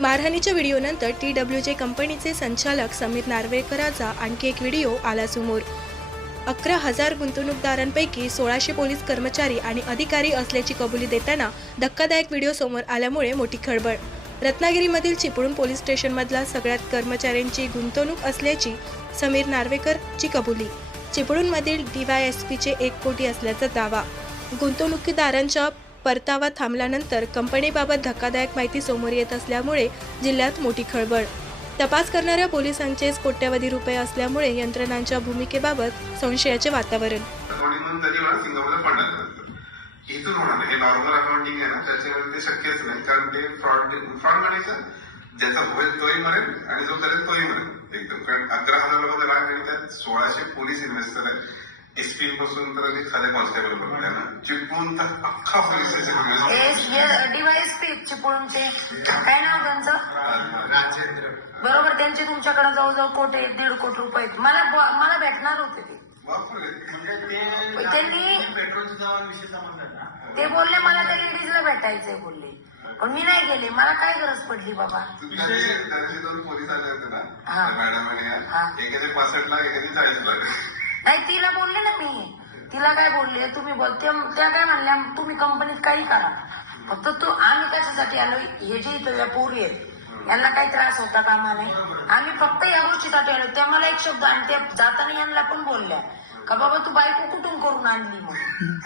मारहाणीच्या व्हिडिओनंतर TWJ कंपनीचे संचालक समीर नार्वेकरांचा आणखी एक व्हिडिओ आला समोर। 11,000 गुंतवणूकदारांपैकी 1600 पोलीस कर्मचारी आणि अधिकारी असल्याची कबुली देताना धक्कादायक व्हिडिओ समोर आल्यामुळे मोठी खळबळ। रत्नागिरीमधील चिपळूण पोलीस स्टेशनमधला सगळ्यात कर्मचाऱ्यांची गुंतवणूक असल्याची समीर नार्वेकरची कबुली। चिपळूणमधील DYSPचे 1 कोटी असल्याचा दावा। गुंतवणूकदारांच्या परतावा थांबल्यानंतर कंपनीबाबत धक्कादायक माहिती समोर येत असल्यामुळे जिल्ह्यात मोठी खळबळ। तपास करणाऱ्या पोलिसांचेच कोट्यवधी रुपये असल्यामुळे यंत्रणांच्या भूमिकेबाबत संशयाचे वातावरण। इथून होणार हे नॉर्मल अकाउंटिंग आहे ना, त्याच्यावर ते शक्यच नाही, कारण ते फ्रॉड म्हणायचं ज्याचा होईल तोही मरेल आणि जो करेल तोही मरेल एकदम। कारण 11,000 लोकांचा राग आणि त्यात 1600 पोलीस इन्व्हेस्टर आहेत, SP पासून तर खाली कॉन्स्टेबल पर्यंत आहे ना, चिपळूण तर अख्खा पोलीस स्टेशन DYSP चिपळूणचे काय नाव त्यांचं राजेंद्र, बरोबर, त्यांचे तुमच्याकडे जवळजवळ कोटी 1.5 कोटी रुपये मला भेटणार होते ते। त्यांनी ते बोलले मला त्या लेडीजला भेटायचंय बोलले, पण मी नाही गेले, मला काय गरज पडली बाबा। दोन पोलीस आले होते ना मॅडम, आणि एखादी 65 लाख एखादी 40 लाख नाही, तिला बोलले ना मी, तिला काय बोलले तुम्ही त्या काय म्हणल्या तुम्ही कंपनीत काही करा, फक्त तू आम्ही कशासाठी आलो, हे जे इथं पोरी आहेत यांना काही त्रास होता कामा नाही, आम्ही फक्त या गोष्टीसाठी आलो। त्या मला एक शब्द आणि त्या जाताना यांना पण बोलल्या का बाबा तू बायको कुठून करून आणली म्हणून।